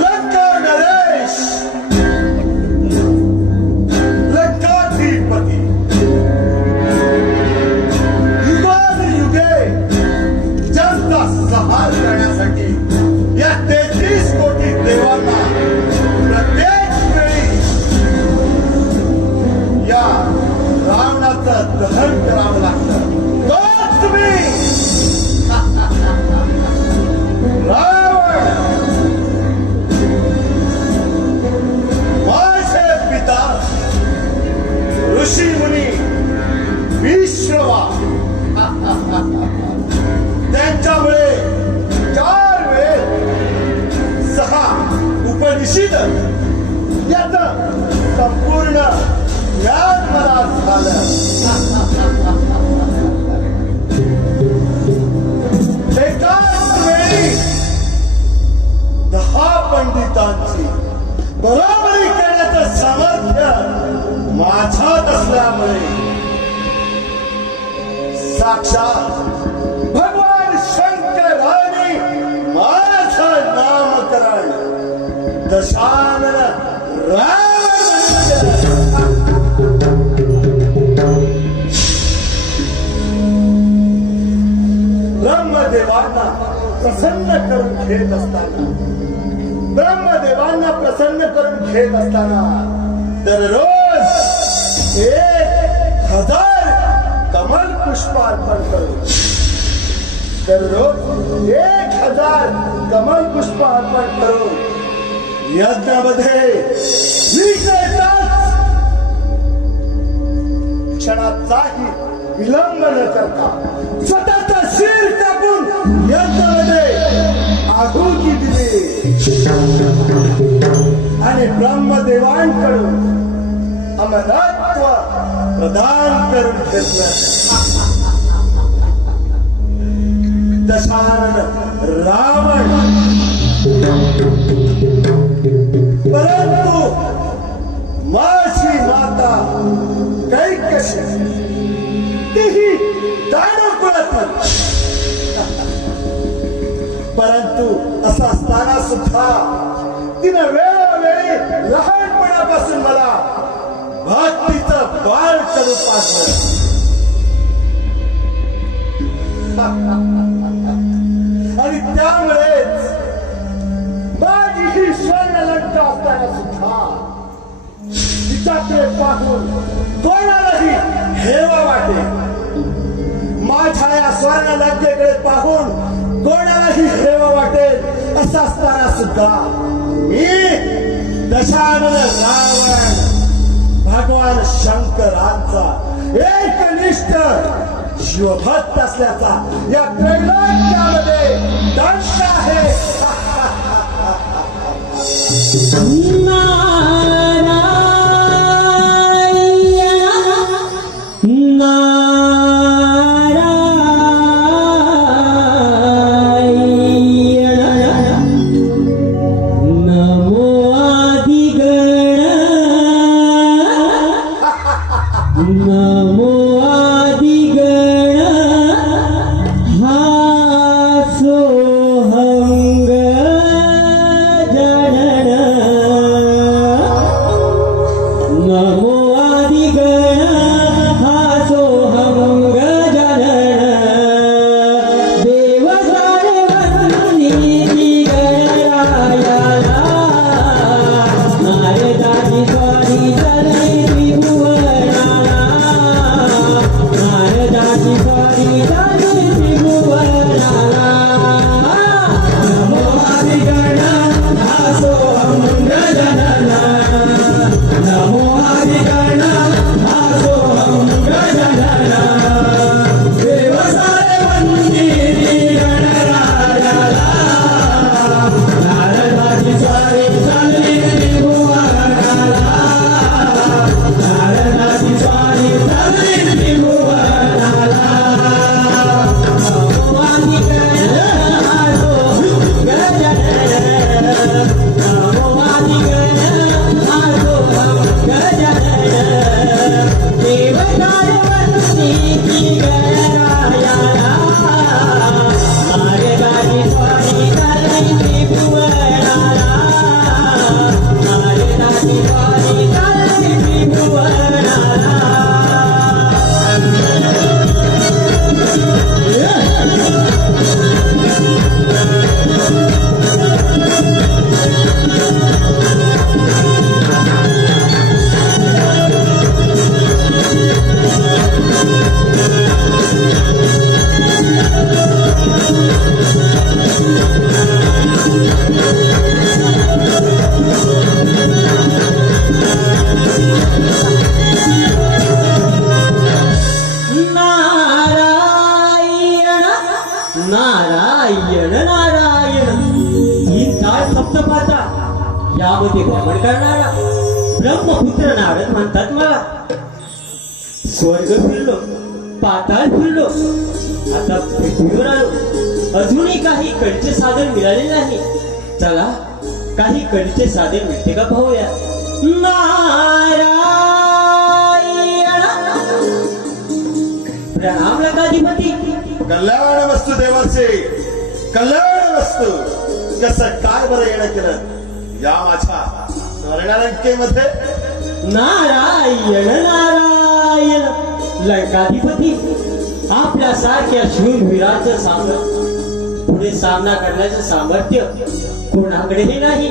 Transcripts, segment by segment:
लंका नरेश लंकाधिपती युगानुयुगे जनता संहार करण्यासाठी या 33 कोटी देवांना प्रत्येक वेळी या रावणाचं दहन करावं लागतं. तोच तुम्ही रावण. माझे पिता ऋषी मुनी विश्वा त्यांच्यामुळे 4 वेद 6 उपनिषद याचं संपूर्ण ज्ञान मला झालं. एकाच वेळी 10 पंडितांची बरोबरी करण्याचं सामर्थ्य माझ्यात असल्यामुळे साक्षात भगवान शंकराने माझं नामकरण दशानन ब्रह्मदेवांना प्रसन्न करून घेत असताना दररोज 1000 कमल पुष्प अर्पण करून यज्ञामध्ये क्षणाचाही विलंब न करता स्वतःचा शिर टाकून यज्ञामध्ये आहुती दिली आणि ब्रह्मदेवांकडून अमरत्व प्रदान करून घेतलं. दशानन रावण. परंतु माझी माता कैकसी तीही दानव कुळातील. परंतु असं असताना सुद्धा तिनं वेळोवेळी लहानपणापासून मला भक्तीचं बाळ करू पाहिलं. आणि त्यामुळेच माझी ही स्वर्णलंका असताना सुद्धा तिच्याकडे पाहून कोणालाही हेवा वाटे. माझ्या या स्वर्णलंकेकडे पाहून कोणालाही हेवा वाटेल. असं असताना सुद्धा मी दशानन रावण भगवान शंकरांचा एकनिष्ठ शिवभक्त असल्याचा या त्रैलोक्यामध्ये दंश आहे. नमो आदिगण हास भक्त पाहता यामध्ये भ्रमण करणारा ब्रह्मपुत्र नारद म्हणतात मला. स्वर्ग फिरलो, पाताळ फिरलो, आता पृथ्वीवर आलो. अजूनही काही कळीचे साधन मिळाले नाही. चला काही कळीचे साधन मिळते का पाहूया. नारायण प्रणाम लंकाधिपती. कल्याण वस्तू देवाचे, कल्याण वस्तू. कसं काय बरं येणं केलं या माझ्या स्वर्णलंकेमध्ये. नारायण नारायण लंकाधिपती. आपल्या सारख्या शूरवीराचं पुढे सामना करण्याचं सामर्थ्य कोणाकडेही नाही.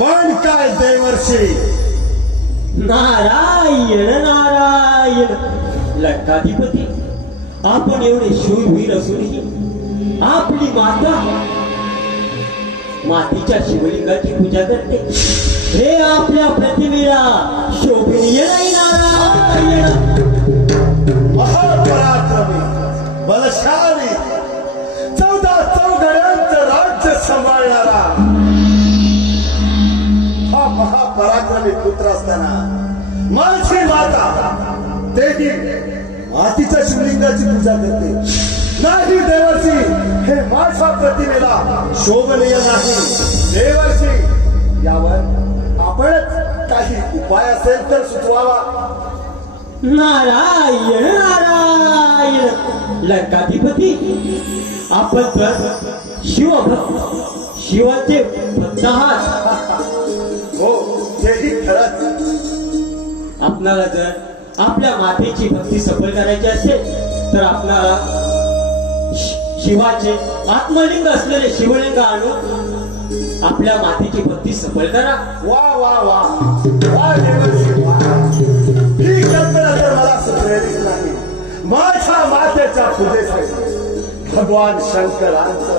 पण काय देवर्षी. नारायण नारायण लंकाधिपती. आपण एवढे शूरवीर असूनही आपली मातीच्या शिवलिंगाची पूजा करते. हे आपल्या प्रतिमेला शोभनीय नाही. नारायण महापराक्रमी, बलशाली, 14 चौघड्यांचं राज्य सांभाळणारा हा महापराक्रमी पुत्र असताना माझी माता तेही मातीच्या शिवलिंगाची पूजा करते. नाही देवर्षी, हे माझ्या प्रतिमेला शोभनीय नाही. देवर्षी, यावर आपणच काही उपाय असेल तर सुचवावा. नारायण नारायण लंकाधिपती. आपण तर शिवाचे भक्त आहात. हो, तेही खरंच. आपणाला जर आपल्या मातेची भक्ती सफल करायची असेल तर आपणाला शिवाचे आत्मलिंग असलेले शिवलिंग आणून आपल्या मातेची भक्ती सफल करा. वा वा वा वा देवर्षी वा. ही कल्पना तर मला सुचलेलीच नाही. माझ्या मातेच्या पूजेसाठी भगवान शंकरांचं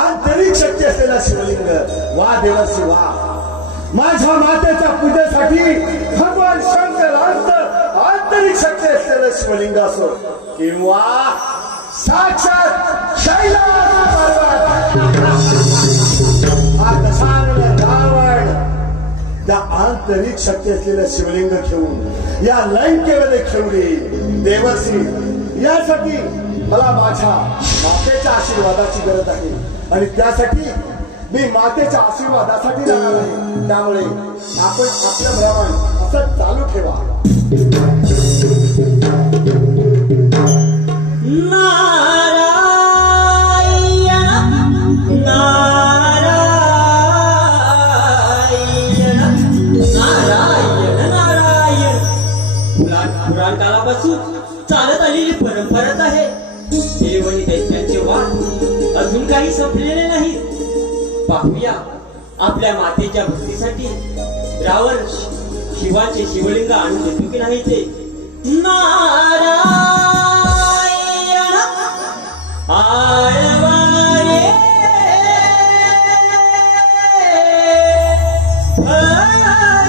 आंतरिक शक्ती असलेला शिवलिंग. वा देवर्षी वा. माझ्या मातेच्या पूजेसाठी भगवान शंकरांचं आंतरिक शक्ती असलेलं शिवलिंग असो किंवा साक्षात शैलास पर्वत. रावण त्या आंतरिक शक्ती असलेलं शिवलिंग घेऊन या लंकेमध्ये खेळून येईल. देवर्षी, यासाठी मला माझ्या मातेच्या आशीर्वादाची गरज आहे आणि त्यासाठी मी मातेच्या आशीर्वादासाठी जाणार आहे. त्यामुळे आपण आपल्या भ्रमण असं चालू ठेवा. नारायण नारायण नारायण नारायण. पुराण काळापासून चालत आलेली परंपराच आहे. देव आणि दैत्यांचे वाद अजून काही संपलेले नाही. पाहूया आपल्या मातेच्या भक्तीसाठी रावण शिवाचे शिवलिंग आणून देतो की नाही ते. नारायण आळवारे भगवंता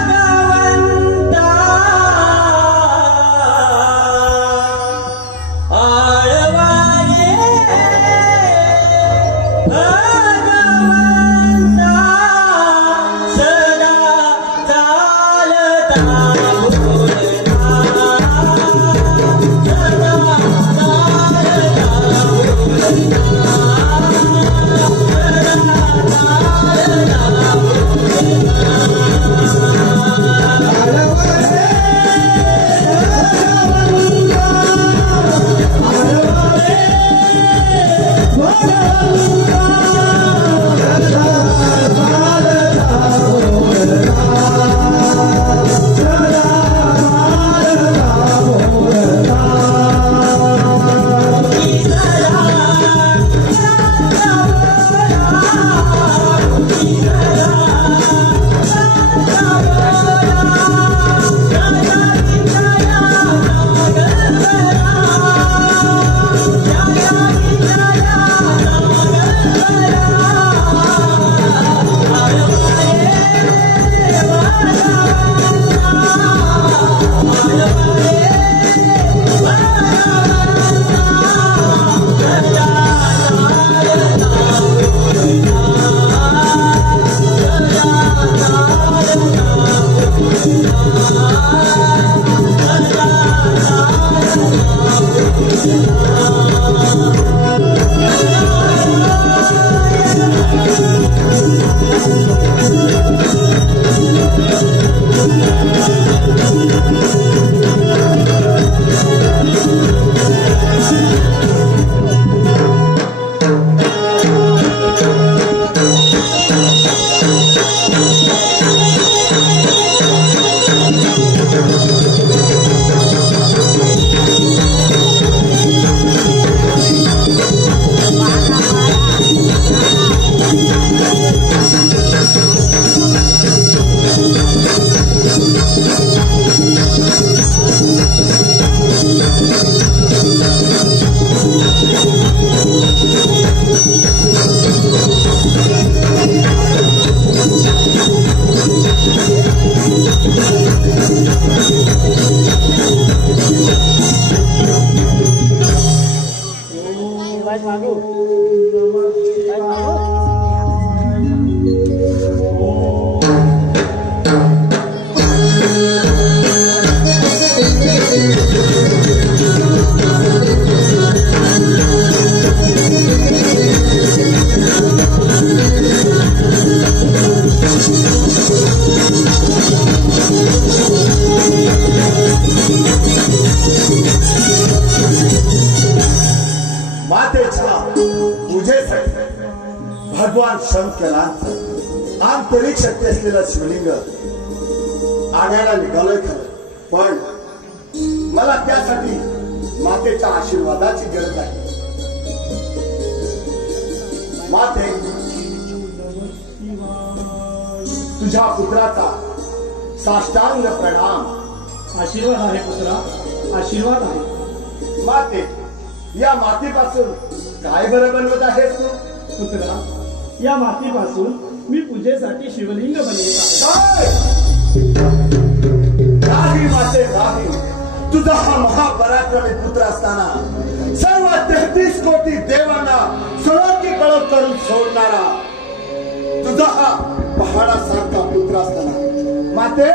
आशीर्वाद मागू काय मागू भगवान शंकरांचं आंतरिक शक्ती असलेलं शिवलिंग आणायला निघालोय खरं, पण मला त्यासाठी मातेच्या आशीर्वादाची गरज आहे. माते, तुझ्या पुत्राचा साष्टांग प्रणाम. आशीर्वाद आहे पुत्रा, आशीर्वाद आहे. माते, या मातीपासून काय बरं बनवत आहेस तू? पुत्रा, या मातीपासून मी पूजेसाठी शिवलिंग बनवत आहे. नाही माते नाही, तुझा हा महापराक्रमी पुत्र असताना सर्व 33 कोटी देवांना सोळाकी कळप करून सोडणारा तुझा हा पहाडासारखा पुत्र असताना माते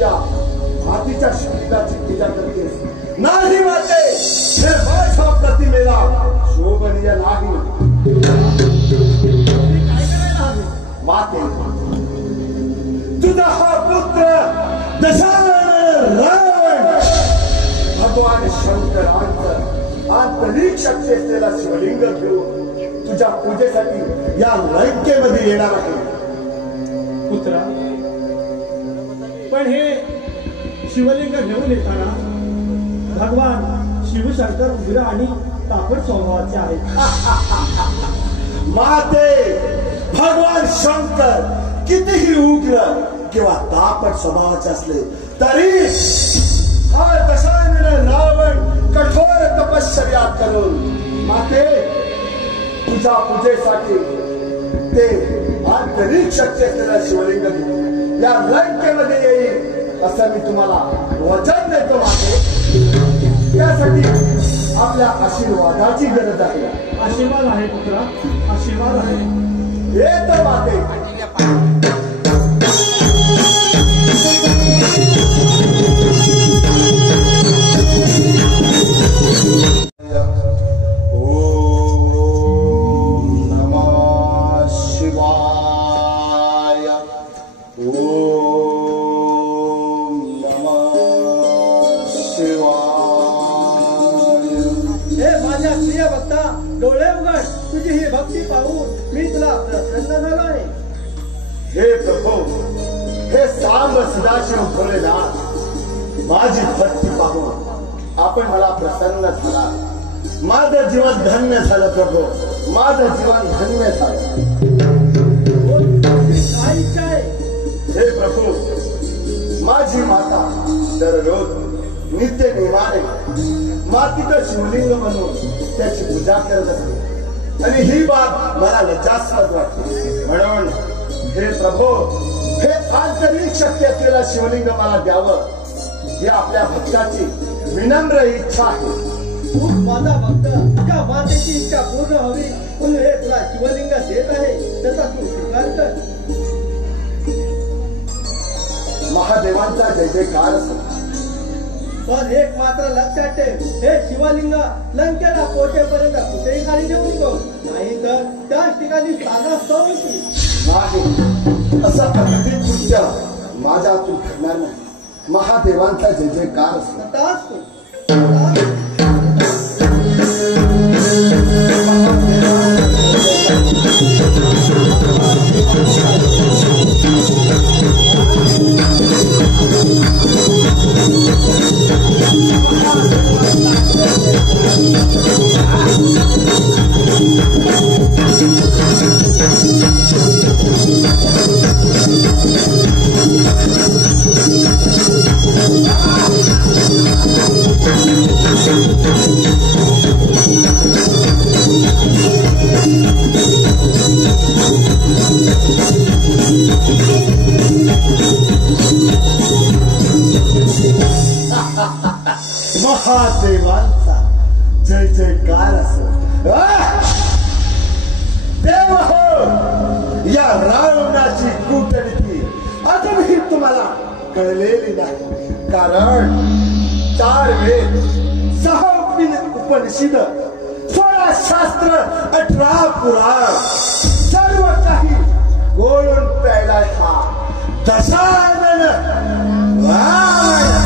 या मातीच्या शिवलिंगाची पूजा करतेस? नाही माते, हे माझ्या प्रतिमेला शोभनीय नाही. माते, तुझा हा पुत्र दशानन रावण भगवान शंकरांचं आंतरिक शक्ती असलेला शिवलिंग घेऊन तुझ्या पूजेसाठी या लंकेमध्ये येणार आहे. पुत्रा, पण हे शिवलिंग घेऊन येताना भगवान शिवशंकर उग्र आणि तापट स्वभावाचे आहेत. माते, भगवान शंकर कितीही उग्र किंवा तापट स्वभावाचे असले तरी हा दशानन रावण कठोर तपश्चर्या करून माते तुझ्या पूजेसाठी ते आंतरिक शक्ती असलेला शिवलिंग घेऊन या लंकेमध्ये येईल असं मी तुम्हाला वचन देतो. माते, त्यासाठी आपल्या आशीर्वादाची गरज आहे. आशीर्वाद आहे पुत्रा, आशीर्वाद आहे. येतो माते. डोळे उघड, तुझी ही भक्ती पाहून मी तुला प्रसन्न झालो आहे. हे प्रभू, हे सांब सदाशिव भोलेनाथ, माझी भक्ती पाहून आपण मला प्रसन्न झाला. माझं जीवन धन्य झालं प्रभू, माझं जीवन धन्य झालं. काय इच्छा आहे? हे प्रभू, माझी माता दररोज नित्य नियमाने मातीचं शिवलिंग बनवून त्याची पूजा करत असते आणि ही बाब मला लज्जास्पद वाटते. म्हणून हे प्रभू, हे आंतरिक शक्ती असलेला शिवलिंग मला द्यावं ही आपल्या भक्ताची विनम्र इच्छा आहे. तू माझा भक्त, तुझ्या मातेची इच्छा पूर्ण हवी म्हणून हे तुला शिवलिंग देत आहे, त्याचा तू स्वीकार कर. महादेवांचा जय जयकार असो. पण एक मात्र लक्षात ठेव, हे शिवलिंग लंकेला पोहोचेपर्यंत कुठेही खाली देऊ नको, नाही तर त्याच ठिकाणी साधा नाही. असं अगदी कृत्य माझ्यातून घडणार नाही. महादेवांचा जय जयकार असो. महादेवांचा जय जय जयकार असो. देव हो, या रावणाची कूटनीती अजूनही तुम्हाला कळलेली नाही. कारण 4 वेद, 6 उपनिषद, 16 शास्त्र, 18 पुराण सर्व काही गोळून प्यायला हा दशानन रावण.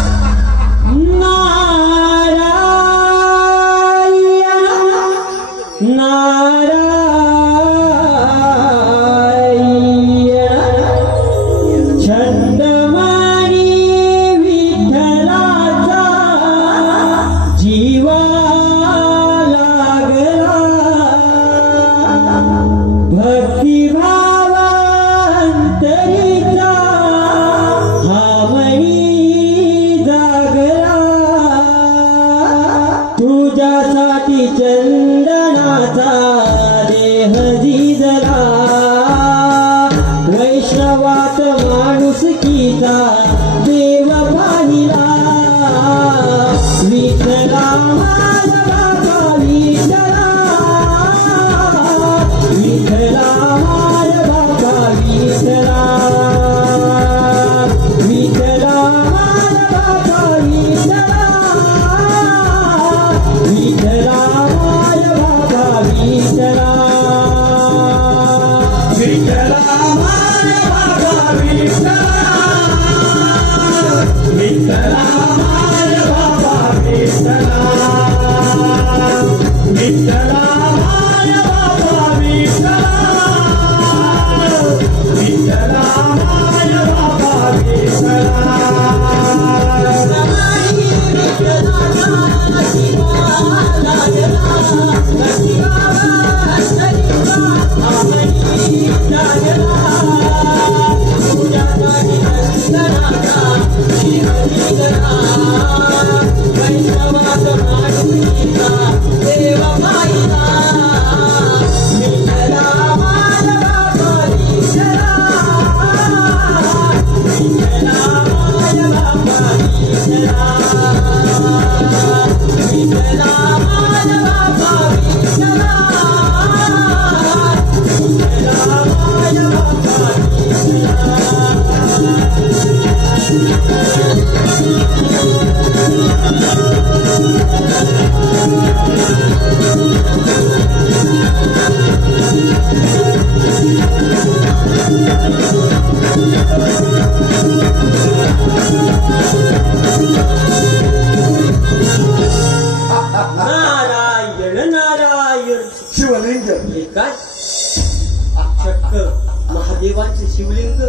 महादेवांचे शिवलिंग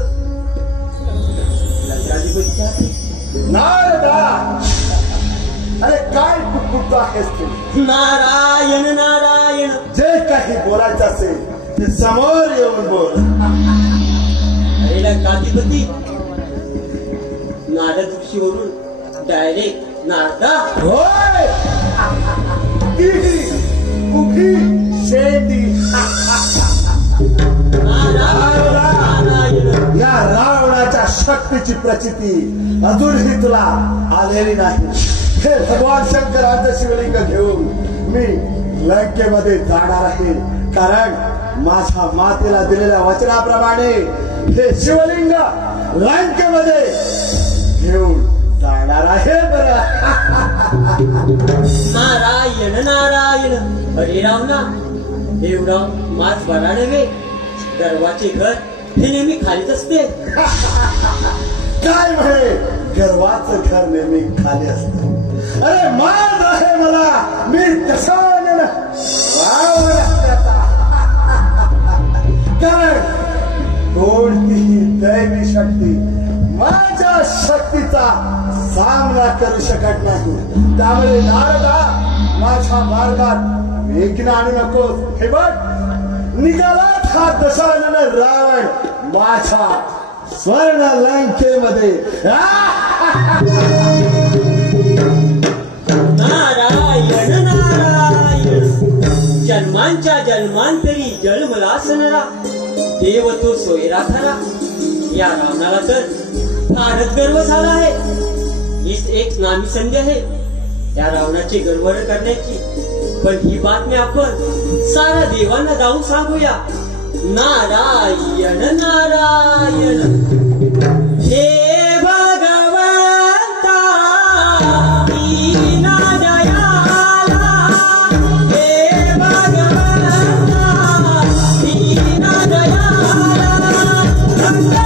नारदा, अरे काय कुटकुटतो आहेस तू? नारायण नारायण. जे काही बोलायचं असेल ते समोर येऊन बोल. गादीपती नारदवरून डायरेक्ट नारदा. होय, उभी शेती. या रावणाच्या शक्तीची प्रचिती अजूनही तुला आलेली नाही. हे भगवान शंकराचं शिवलिंग घेऊन मी लंकेमध्ये जाणार आहे. कारण माझ्या मातेला दिलेल्या वचनाप्रमाणे हे शिवलिंग लंकेमध्ये घेऊन जाणार आहे. बरं, नारायण नारायण. अरे रावणा, देवराव माझ बरा नव्हे. गर्वाचे घर हे नेहमी खालीच असते. काय म्हणे, गर्वाचं घर नेहमी खाली असतं. अरे मान आहे मला, मी दशानन रावण असल्याचा. कारण कोणतीही दैवी शक्ती माझ्या शक्तीचा सामना करू शकत नाही. त्यामुळे नारदा, माझ्या मार्गात विघ्न आणू नकोस. हे बघ, निघालात हा दशानन रावण माझ्या स्वर्ण लंकेमध्ये. नारायण नारायण. जन्मांच्या जन्मांतरी जन्मला असणारा देव तो सोयरा खरा. या रावणाला तर फारच गर्व झाला आहे. हीच एक नामी संधी आहे या रावणाची गर्व करण्याची. पण ही बातमी आपण सारा देवांना जाऊन सांगूया. नारायण नारायण हे भगवंता दीना दयाला, हे भगवंता दीना दयाला, गंगा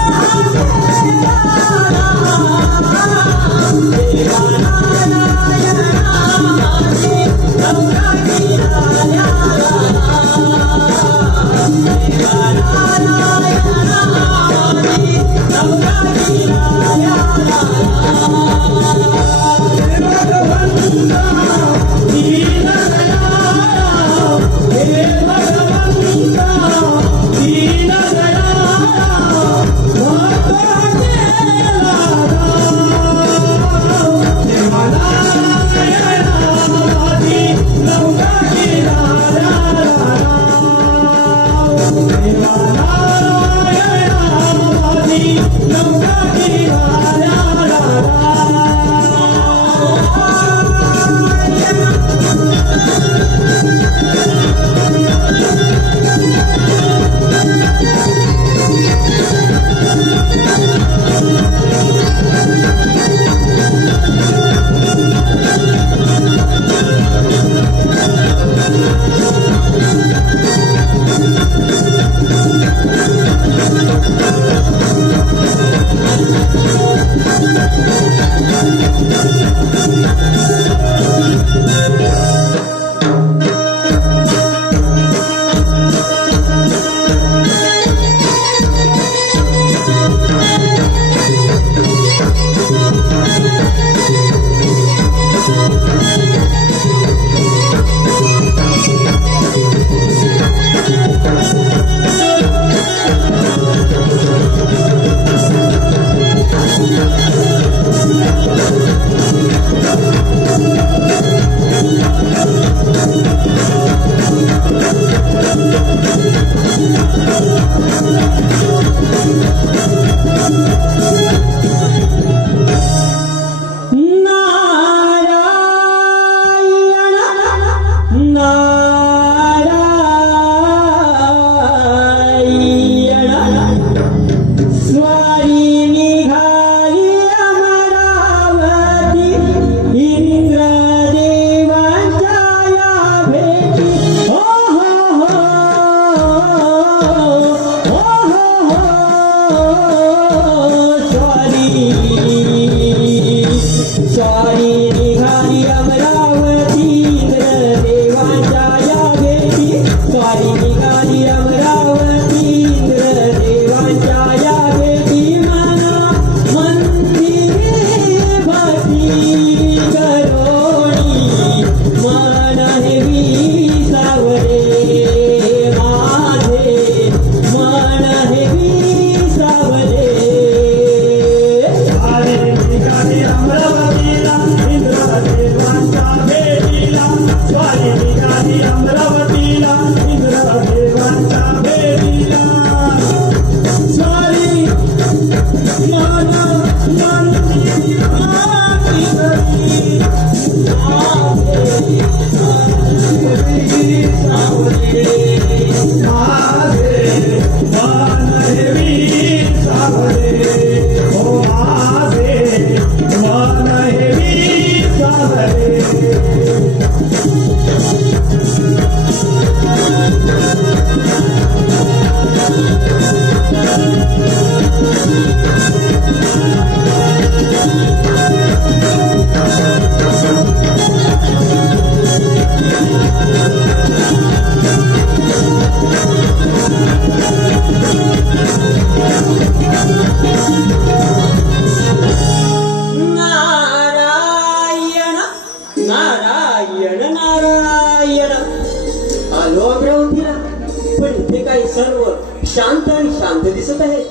शांत आणि शांत दिसत आहे.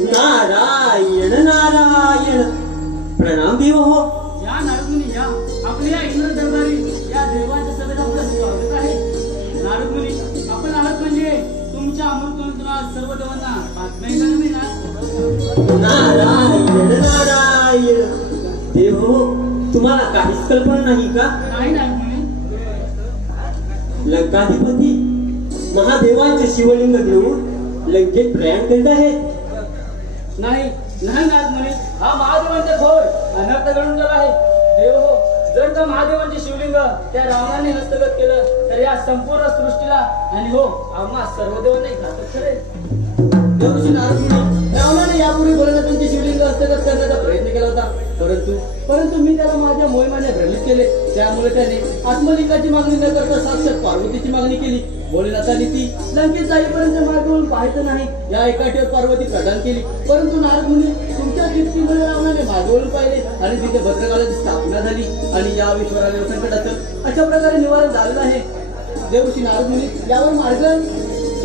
नारायण नारायण. प्रणाम देव हो. या नारदमुनी या. आपल्या इंद्र दरबारी या देवाच्या सभेत आपलं स्वागत आहे. नारदमुनी आपण आहात म्हणजे तुमच्या अमृतमंत्रात सर्व देवांना बातमी कळली ना. नारायण नारायण. देव हो, तुम्हाला काहीच कल्पना नाही का? नाही नारदमुनी. लंकाधिपती महादेवांचे शिवलिंग घेऊन लंकेत प्रयाण करीत आहेत. नाही नाही नारदमुनी, हा महादेवांचा घोर अनर्थ घडून गेला आहे. देव हो, जर का महादेवांचे शिवलिंग त्या रावणाने हस्तगत केलं तर या संपूर्ण सृष्टीला आणि हो आम्हा सर्व देवांनाही घातक ठरेल. देवऋषी नारदमुनी, रावणाने यापूर्वी भोलेनाथांचे शिवलिंग हस्तगत करण्याचा प्रयत्न केला होता, परंतु मी त्याला माझ्या मोहिमाने भ्रमित केले. त्यामुळे त्याने आत्मलिंगाची मागणी न करता साक्षात पार्वतीची मागणी केली. भोलेनाथांनी ती लंकेत जाईपर्यंत मार्गावरून पाहायचं नाही या एका अटीवर पार्वती प्रदान केली. परंतु नारदमुनी, तुमच्या कीर्तीमुळे रावणाने मार्गावरून पाहिले आणि तिथे भद्रकालाची स्थापना झाली आणि या विश्वराने संकटाचं अशा प्रकारे निवारण झालेलं आहे. देवऋषी नारदमुनी, यावर मार्ग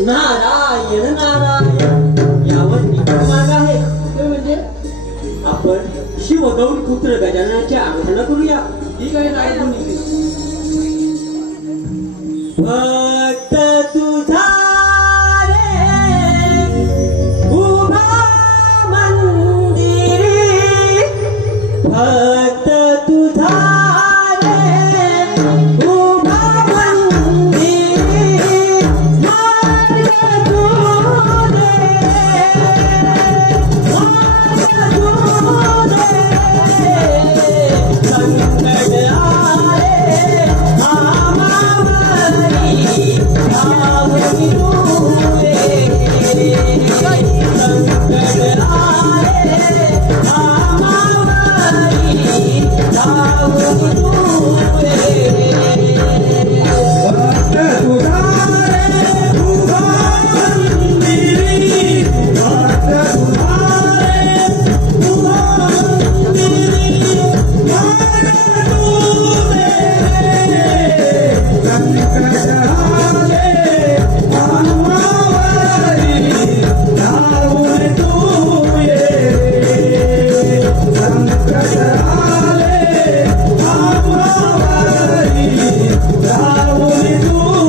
नारायण नारायण यावर एकच मार्ग आहे. ते म्हणजे आपण शिवगौर पुत्र गजाननाची आराधना करूया. ठीक आहे नारदमुनी. भक्त तुझा रे उभा मंदिरी, भक्त तुझा रे उभा मंदिरी, मार्ग तू दे, मार्ग तू दे, संकट आले आमावरी, आवरी तूए, संकट आले आमावरी, आवरी तूए. भक्त तुझा रे उभा मंदिरी, भक्त तुझा रे उभा मंदिरी, मार्ग तू दे, संकट आले आमावरी, आवरी तूए, संकट आले आमावरी, आवरी तूए.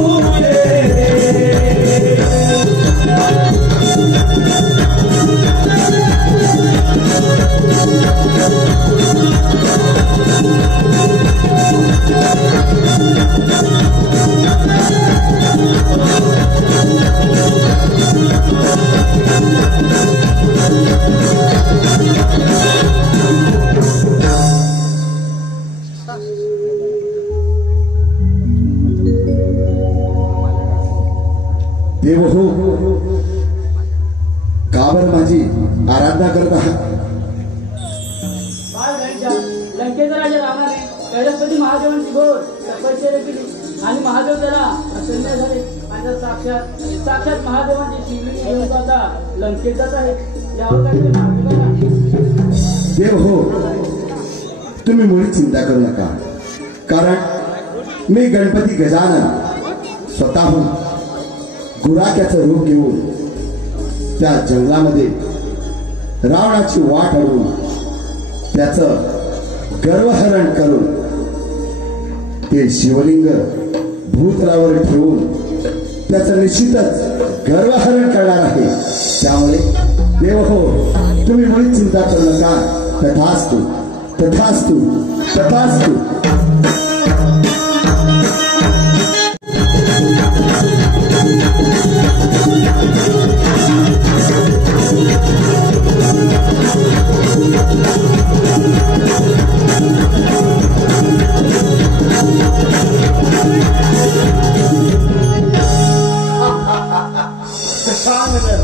देव हो, का बरं माझी आराधना करत आहात? बाळ घनश्याम, लंकेचा राजा रावणाने कैलासपती महादेवांची घोर तपश्चर्या केली आणि महादेव त्याला प्रसन्न झाले आणि साक्षात महादेवांची शिवलिंग घेऊन आता लंकेत जात आहे. यावर काहीतरी मार्ग करा. देव हो, तुम्ही मुळी चिंता करू नका, कारण मी गणपती गजानन स्वतःहून गुराख्याचं रूप घेऊन त्या जंगलामध्ये रावणाची वाट अडवून त्याचं गर्वहरण करून ते शिवलिंग भूतलावर ठेवून त्याचं निश्चितच गर्वहरण करणार आहे. त्यामुळे देव हो, तुम्ही मुळीच चिंता करू नका. तथास्तु तथास्तु तथास्तु.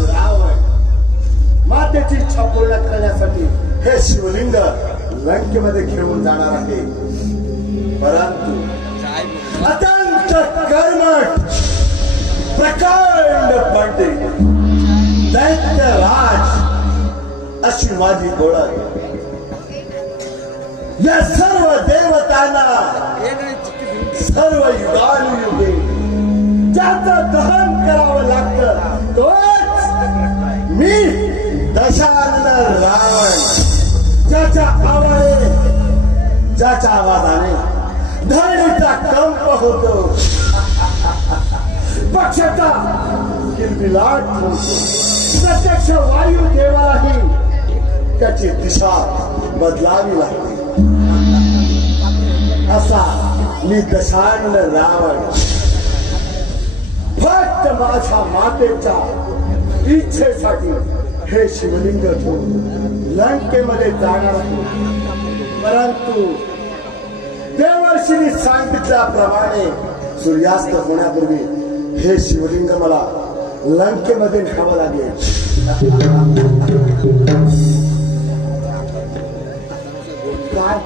रावण मातेची इच्छा पूर्ण करण्यासाठी हे शिवलिंग लंकेमध्ये घेऊन जाणार आहे. परंतु अत्यंत कर्मठ प्रकांड पंडित दैत्यराज अशी माझी ओळख. या सर्व देवतांना सर्व युगानुयुगे ज्याचं दहन करावं लागतं तोच मी दशानन रावण, ज्याच्या आवाजाने धरणीचा कंप होतो, पक्षाचा किलबिलाट होतो, प्रत्यक्ष वायू देवालाही त्याची दिशा बदलावी लागते. असा मी दशानन रावण माझ्या मातेच्या इच्छेसाठी हे शिवलिंग घेऊन लंकेमध्ये जाणार आहे. परंतु देवर्षींनी सांगितल्याप्रमाणे सूर्यास्त होण्यापूर्वी हे शिवलिंग मला लंकेमध्ये न्यावं लागेल. काय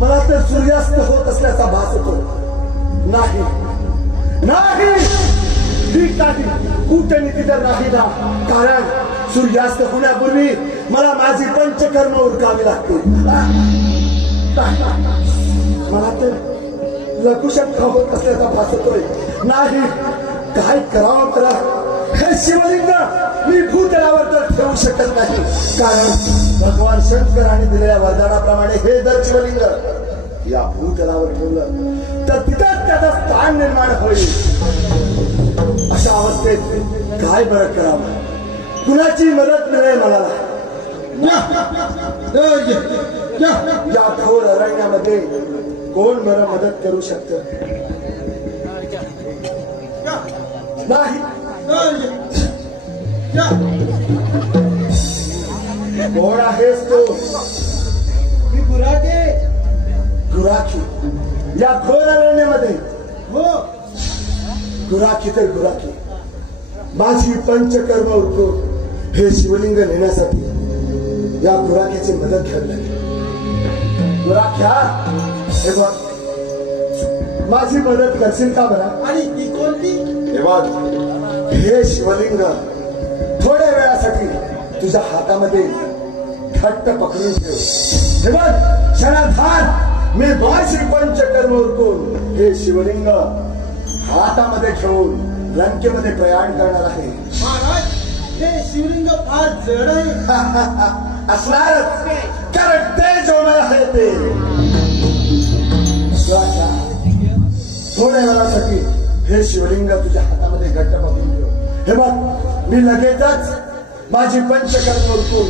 मला तर सूर्यास्त होत असल्याचा भास होतो. नाही नाही ठीक आहे, कूटनीती तर नाही ना, कारण सूर्यास्त होण्यापूर्वी मला माझी पंचकर्म उरकावी लागतील. मला तर लघुशंका होत असल्याचा भास होतोय. नाही काय करावं मला? हे शिवलिंग मी भूतलावर तर ठेवू शकत नाही, कारण भगवान शंकराने दिलेल्या वरदानाप्रमाणे हे जर शिवलिंग या भूतलावर ठेवलं तर तिथं त्याचं स्थान निर्माण होईल. अशा अवस्थेत काय बरं करावं? कुणाची मदत मिळेल मला? या घोर अरण्यामध्ये कोण बरं मदत करू शकत? नाही कोण आहेस तू? मी गुराखे. गुराखी या घोर अरण्यामध्ये? हो गुराखी तर गुराखी. माझी पंचकर्म उरकून हे शिवलिंग नेण्यासाठी या गुराखीची मदत घ्यावी लागेल. गुराख्या हे बघ, माझी मदत करशील का बरं? आणि ती कोणती? हे बघ, हे शिवलिंग थोड्या वेळासाठी तुझ्या हातामध्ये घट्ट पकडून ठेव. हे बघ, क्षणार्धात मी माझी पंचकर्म उरकून हे शिवलिंग हातामध्ये घेऊन लंकेमध्ये प्रयाण करणार आहे. महाराज हे शिवलिंग फार जड आहे. असणारच, कारण ते जोडणार आहे ते. थोड्या वेळासाठी हे शिवलिंग तुझ्या हातामध्ये घट्ट पकडून ठेव. हे बघ, मी लगेचच माझी पंचकर्म उरकून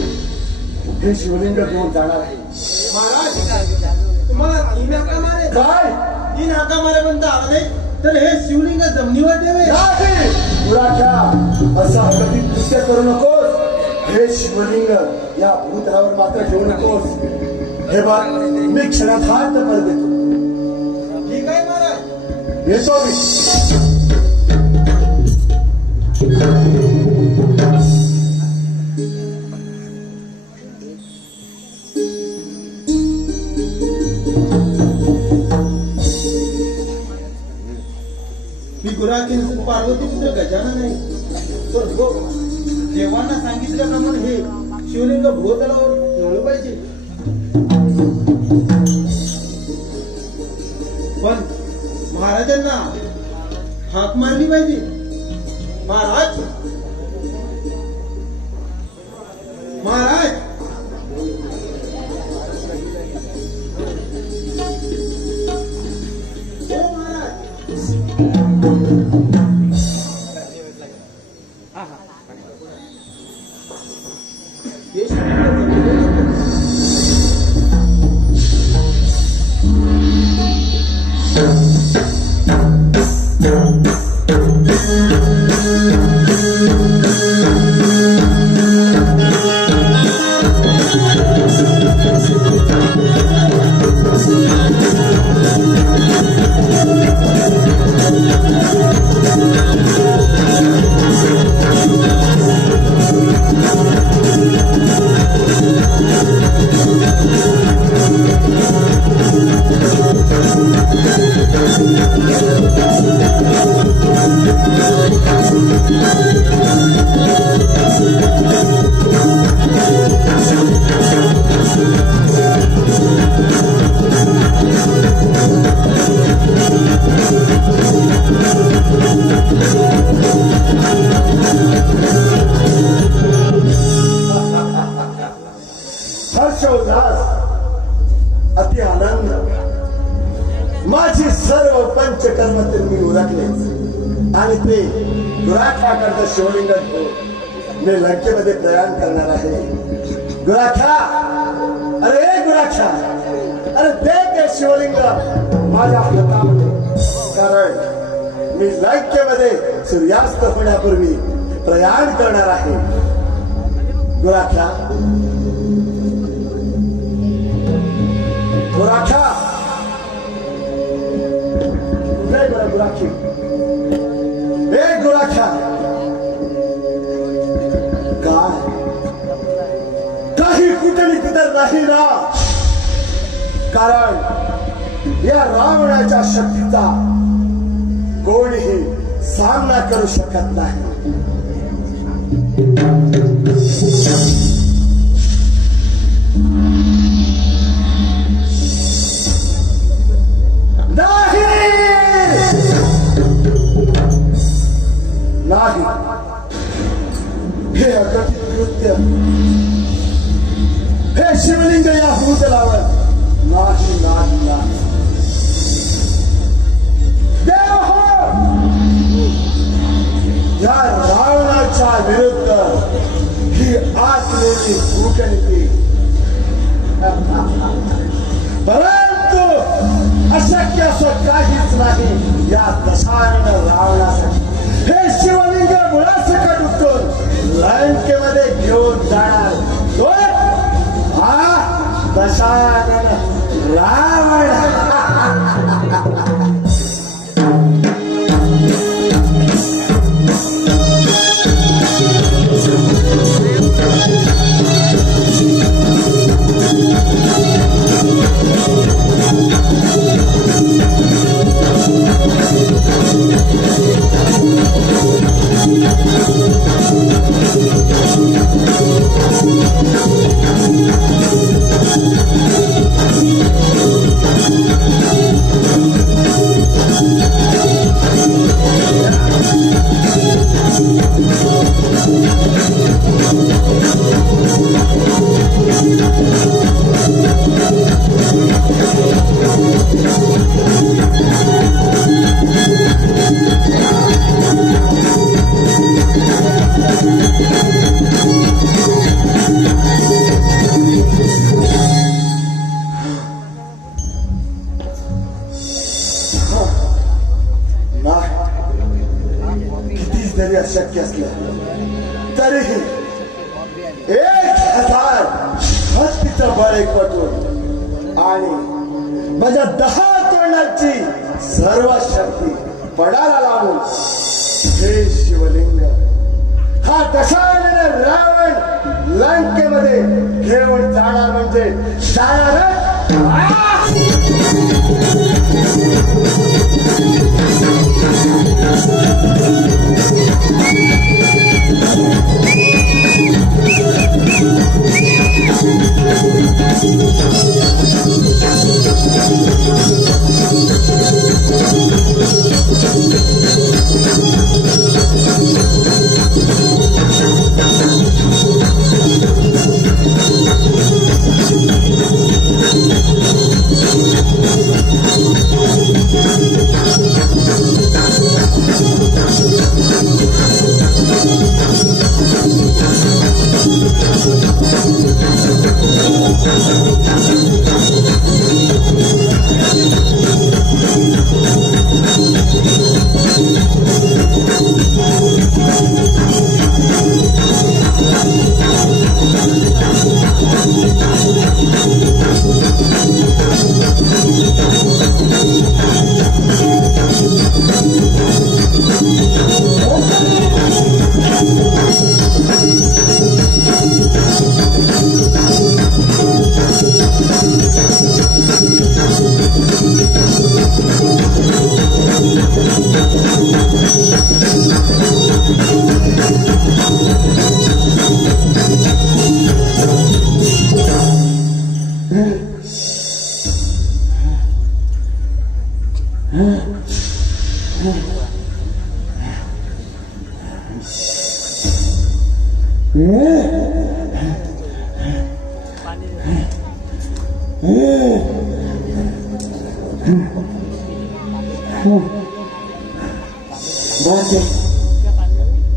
हे शिवलिंग घेऊन जाणार आहे. महाराज तुम्हाला 3 हाका मारे. काय 3 हाका मारे म्हणता आला नाही तर हे शिवलिंग जमिनीवर ठेवे. असं कधी कृत्य करू नकोस. हे शिवलिंग या भूतलावर मात्र ठेवू नकोस. हे बघ, मी क्षणार्धात परत देतो. ठीक आहे महाराज, येतो मी. मी गुराखे पार्वती पुत्र गजानन आहे. तर देवांना सांगितल्याप्रमाणे हे शिवलिंग भूतलावर ठेवलं पाहिजे. पण महाराजांना हाक मारली पाहिजे. महाराज महाराज अति आनंद. माझी सर्व पंचकर्म मी उरकले आणि ते गुराख्याकरता शिवलिंग मी लंकेमध्ये प्रयाण करणार आहे. गुराख्या, अरे गुराख्या, अरे देख शिवलिंग माझ्या हातामध्ये, कारण मी लंकेमध्ये सूर्यास्त होण्यापूर्वी प्रयाण करणार आहे. गुराख्या, गुराख्या, नाही बरं गुराखी, हे गुराख्या, काय काही कुटणीत तर नाही ना? कारण या रावणाच्या शक्तीचा कोणीही सामना करू शकत नाही. नाही, हे अकथित कृत्य, हे शिवलिंग या भूतलावर नाही, नाही, नाही. देव हो, या रावणाच्या विरुद्ध ही आतलेली कूटनीती, परंतु अशक्य असं काहीच नाही या दशानन रावणासाठी. हे शिवलिंग मुळासकट उठून लंकेमध्ये घेऊन जाणार तो हा दशानन रावण. शक्य असलं तरीही 1000 हत्तीचं बळ एकवटून आणि माझ्या 10 तोंडाची सर्व शक्ती पडाला लावून हे शिवलिंग हा दशानन रावण लंकेमध्ये घेऊन जाणार म्हणजे जाणार.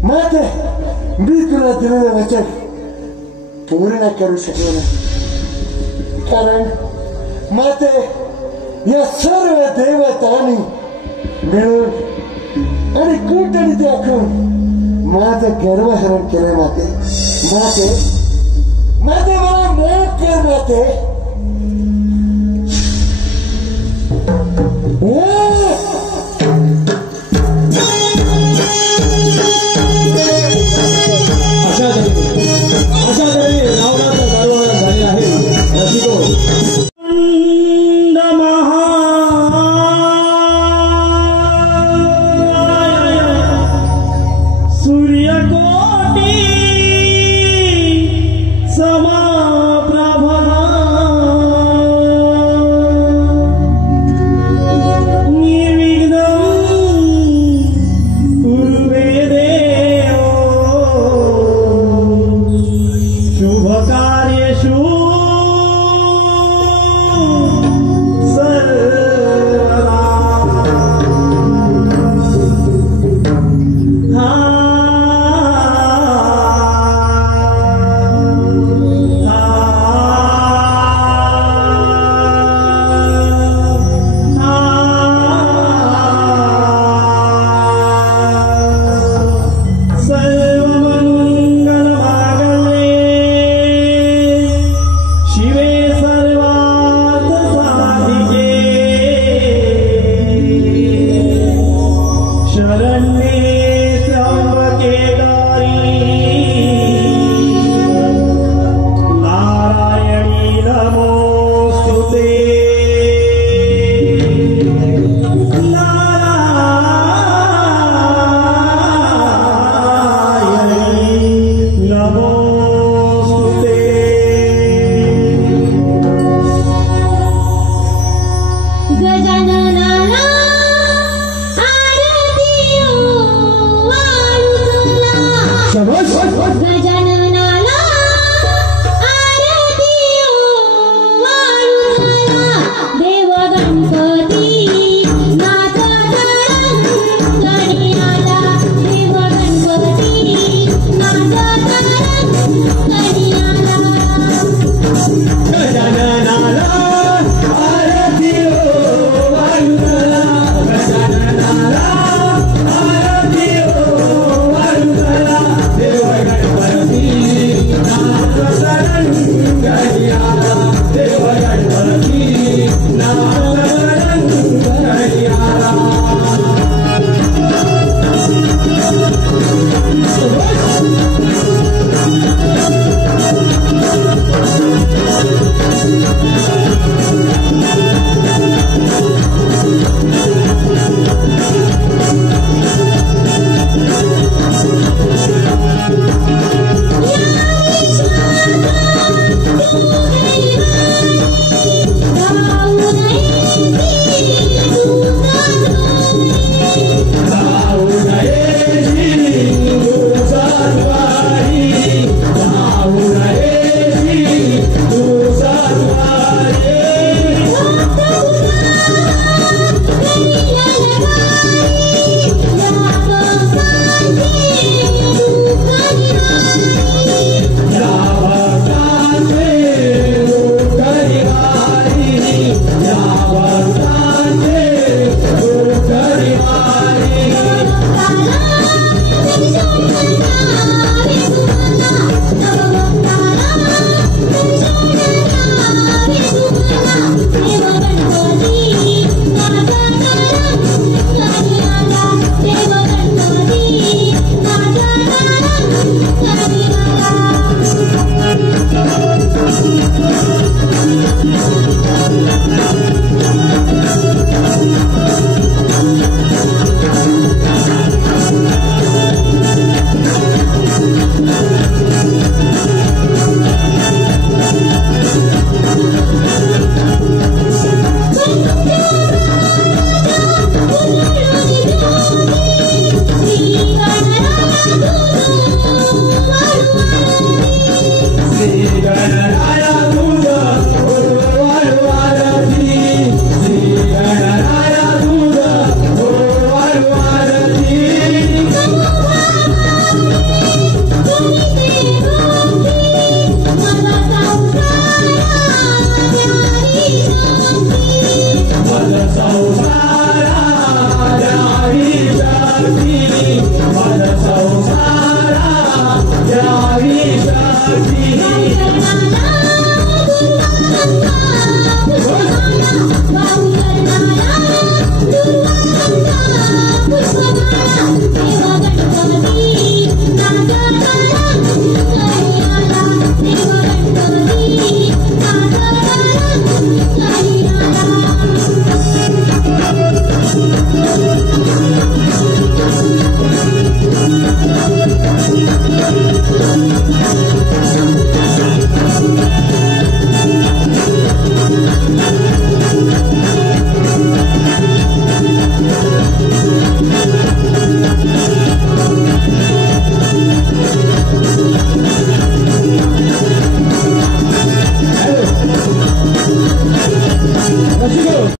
माते मी तुला दिलेलं वचन पूर्ण करू शकलो नाही, कारण माते या सर्व देवतांनी मिळून आणि कूटनी दाखवून माझं गर्वहरण केलं माते. माते माते मला मोठ कर माते.